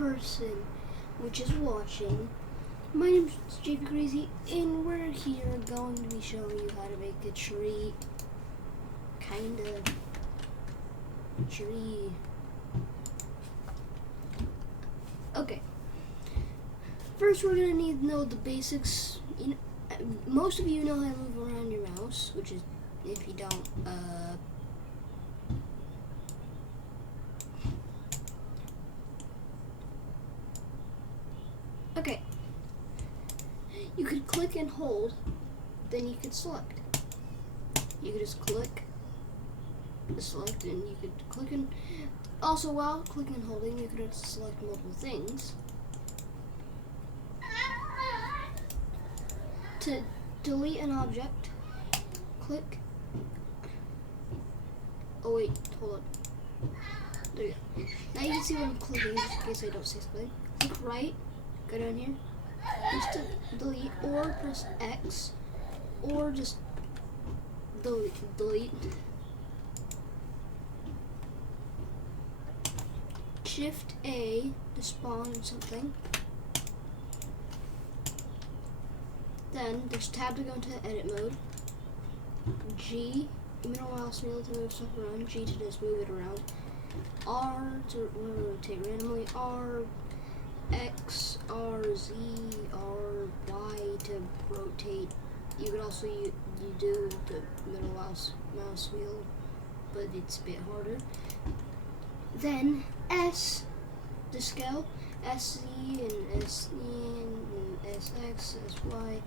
person which is watching. My name is JPcrazy, and we're here going to be showing you how to make a tree. Tree. Okay. First, we're gonna need to know the basics. Most of you know how to move around your mouse, which is, if you don't, okay. You could click and hold, then you could select. You could just click, select, and you could click and also while clicking and holding, you could select multiple things. To delete an object, click. Oh wait, hold on. There you go. Now you can see what I'm clicking, just in case I don't say something. Click right, go down here, just to delete, or press X, or just delete. Shift A to spawn something. Then there's tab to go into edit mode. G, middle mouse wheel to move stuff around. G to just move it around. R to rotate randomly. R, X, R, Z, R, Y to rotate. You could also you do the middle mouse wheel, but it's a bit harder. Then S to scale. SZ and SE and SX, SY,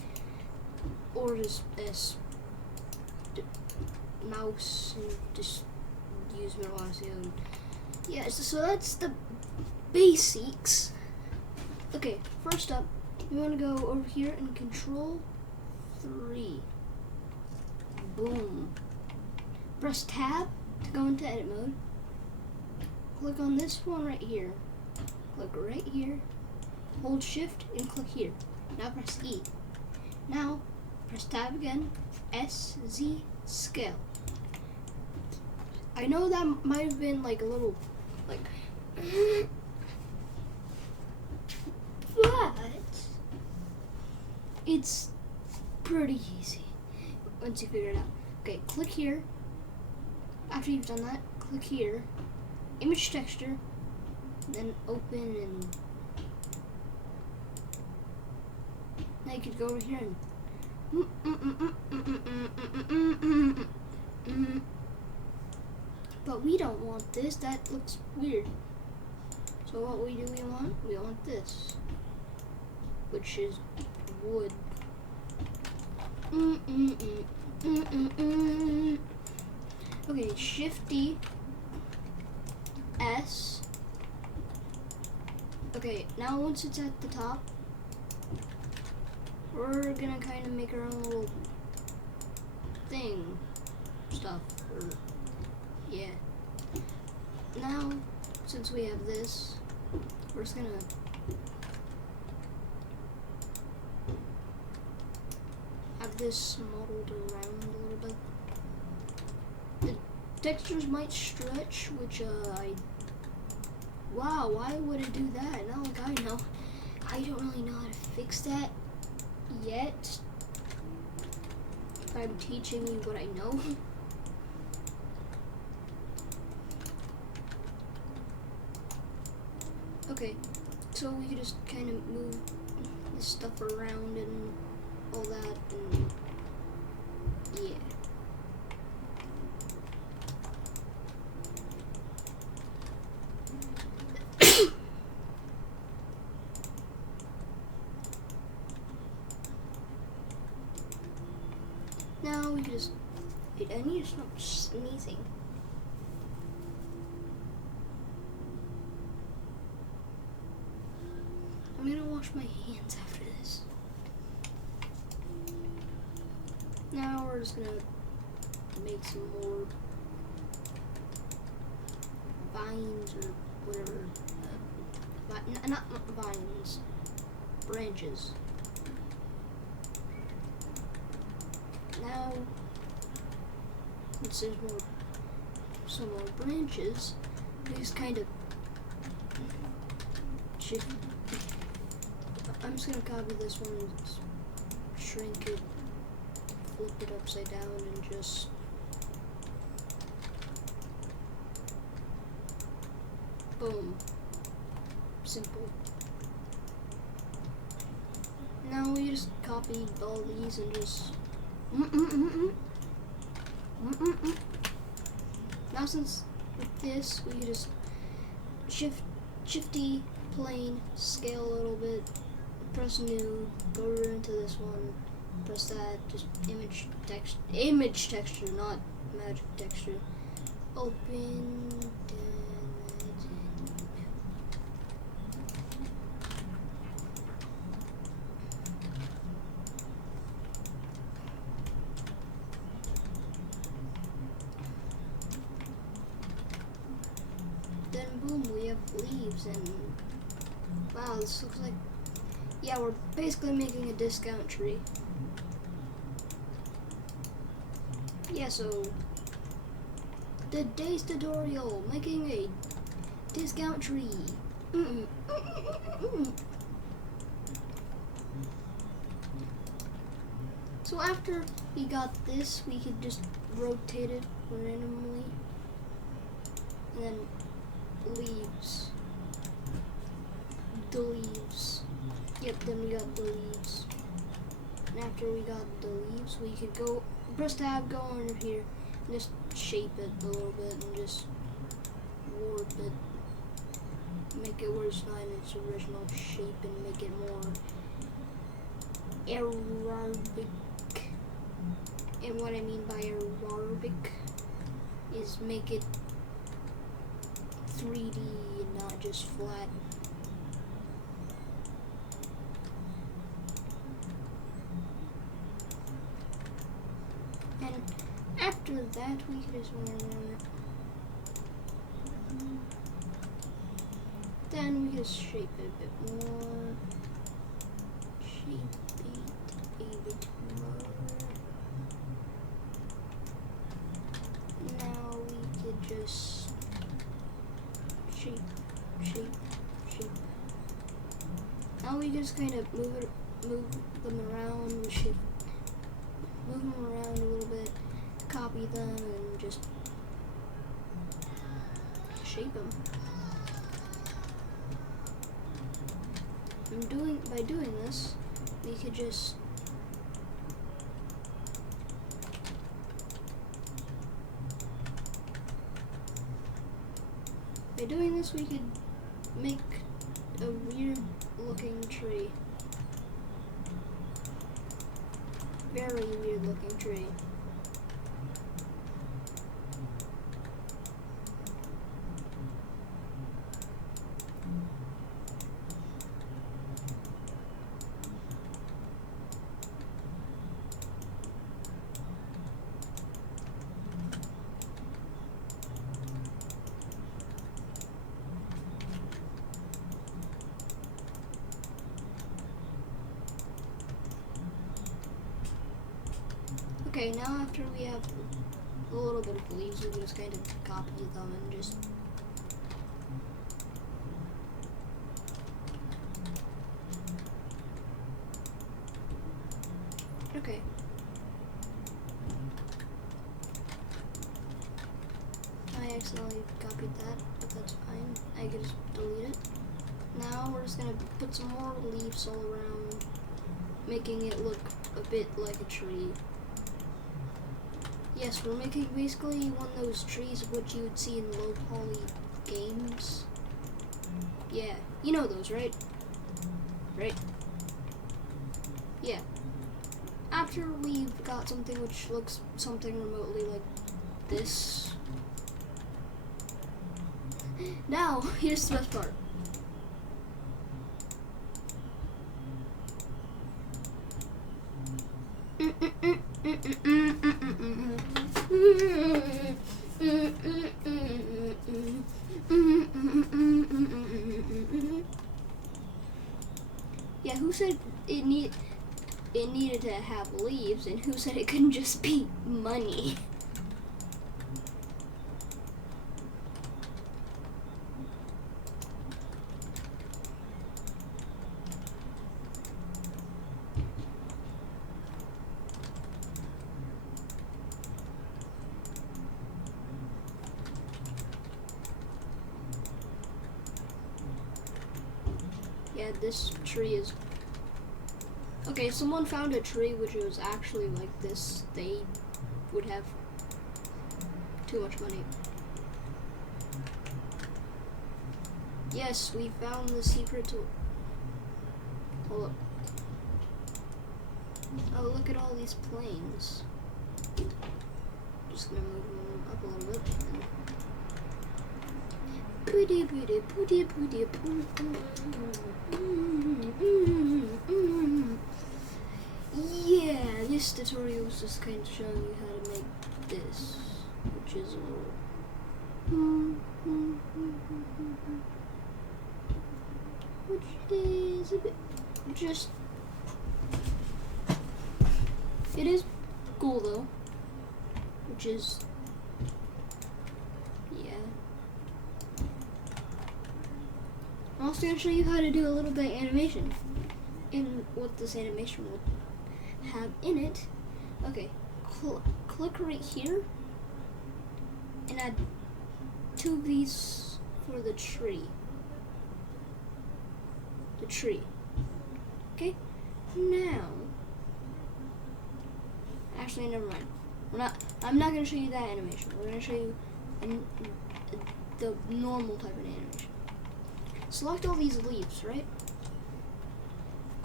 or just S mouse and just use middle mouse wheel. Yeah, so that's the basics. Okay, first up, you want to go over here and Control 3. Boom. Press Tab to go into edit mode. Click on this one right here. Click right here. Hold Shift and click here. Now press E. Now press Tab again. SZ scale. I know that might have been like a little like but it's pretty easy once you figure it out. Okay, click here. After you've done that, click here. Image texture, then open, and now you could go over here and but we don't want this, that looks weird. So what we want? We want this, which is wood. Okay, Shift D, S. Okay, now once it's at the top, we're gonna kind of make our own little thing, stuff, or, yeah. Now, since we have this, we're just gonna have this modeled around a little bit. The textures might stretch, which wow, why would it do that? Not like I know. I don't really know how to fix that yet. I'm teaching you what I know. Okay, so we can just kind of move this stuff around and all that, and yeah. Now we just, I need to stop sneezing. I'm gonna wash my hands after this. Now we're just gonna make some more vines or whatever. Not vines, branches. Now, since there's some more branches, we just kind of shift. I'm just gonna copy this one and shrink it, flip it upside down, and just boom. Simple. Now we just copy all these and just Now since with this we can just shifty plane, scale a little bit, press new, go into this one, press that, just image texture, not magic texture. Open. Then boom, we have leaves, and wow, this looks like, yeah, we're basically making a discount tree. Yeah, so today's tutorial, making a discount tree. So after we got this, we could just rotate it randomly, and then leaves. The leaves. Yep, then we got the leaves. And after we got the leaves, we could go, press tab, go under here, and just shape it a little bit, and just warp it. Make it where it's not in its original shape, and make it more aerobic. And what I mean by aerobic is make it 3D and not just flat. And after that, we can just then we just shape it a bit more. Shape it a bit more. Now we could just shape. Now we just kind of move them around, shape. Move them around a little bit, copy them, and just shape them. By doing this, we could just we could make a weird looking tree. Very weird looking tree. Okay, now after we have a little bit of leaves, we can just kind of copy them and just okay. I accidentally copied that, but that's fine. I can just delete it. Now we're just gonna put some more leaves all around, making it look a bit like a tree. Yes, we're making basically one of those trees of what you would see in low poly games. Yeah, you know those, right? Right? Yeah. After we've got something which looks something remotely like this. Now, here's the best part. Yeah, who said it needed to have leaves, and who said it couldn't just be money? Yeah, this tree is... Okay, if someone found a tree which was actually like this, they would have too much money. Yes, we found the secret to... Hold up. Oh, look at all these planes. Just gonna move them up a little bit. Yeah, this tutorial is just kind of showing you how to make this, which is a little... which is a bit just... It is cool though, which is... yeah. I'm also going to show you how to do a little bit of animation and what this animation will have in it. Okay, click right here and add 2 of these for the tree. The tree. Okay, now, actually never mind. I'm not going to show you that animation. We're going to show you the normal type of animation. Select all these leaves, right?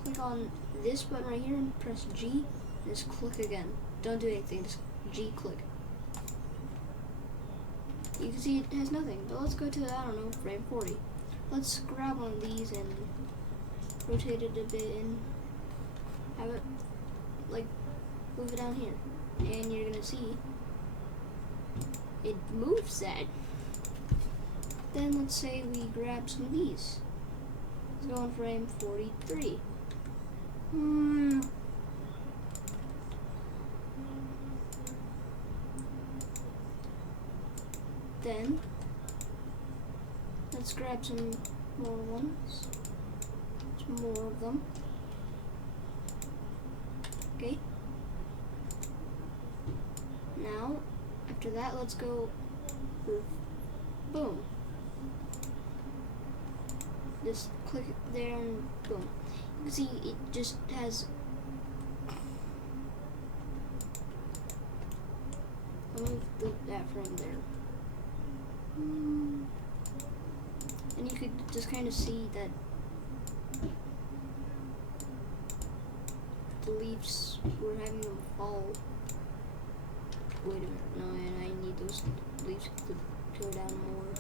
Click on this button right here and press G. And just click again. Don't do anything, just G click. You can see it has nothing, but let's go to, I don't know, frame 40. Let's grab one of these and rotate it a bit and have it, like, move it down here. And you're gonna see it moves that. Then let's say we grab some of these. Let's go on frame 43. Then let's grab some more ones. Some more of them. Okay. Now, after that, let's go boom. Just click it there and boom. You can see it just has I'll move that frame there. And you could just kind of see that the leaves, we're having them fall. Wait a minute, no, and I need those leaves to go down more.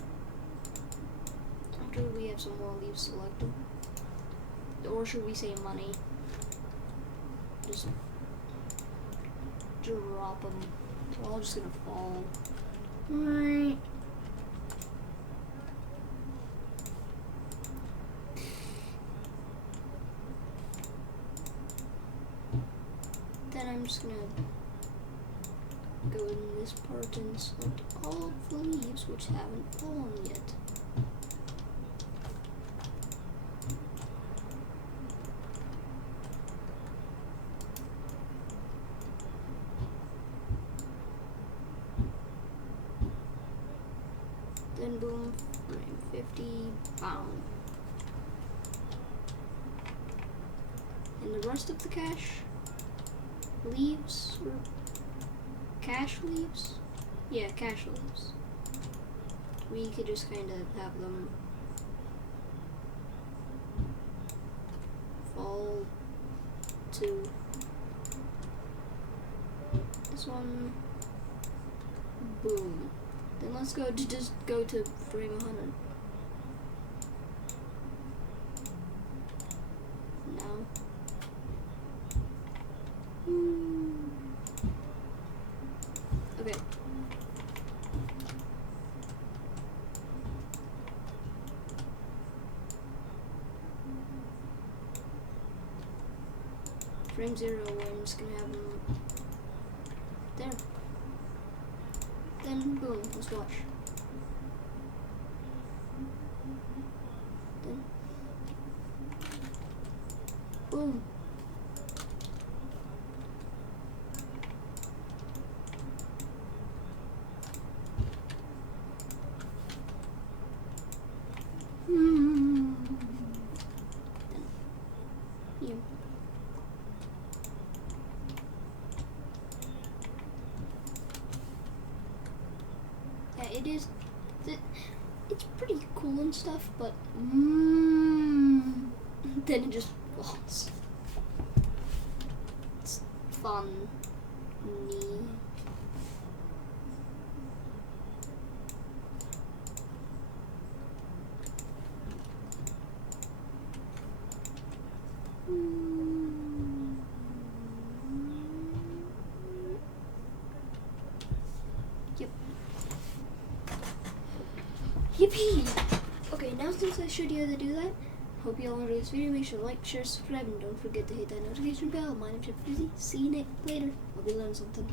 After we have some more leaves selected, or should we say money? Just drop them. They're all just gonna fall. Right. Then I'm just gonna go in this part and select all of the leaves which haven't fallen yet. Then boom, frame 50, bound. And the rest of the cache leaves, or cache leaves? Yeah, cache leaves. We could just kind of have them fall to this one. Boom. Then let's go to just go to frame 100. Now. Okay. Frame 0, I'm just gonna have them there. Then boom, let's watch. Then boom. it's pretty cool and stuff, but then it just falls. It's fun. Yep. Yippee! Okay, now since I showed you how to do that, hope you all enjoyed this video. Make sure to like, share, subscribe, and don't forget to hit that notification bell. My name's JPcrazy. See you later. I'll be learning something.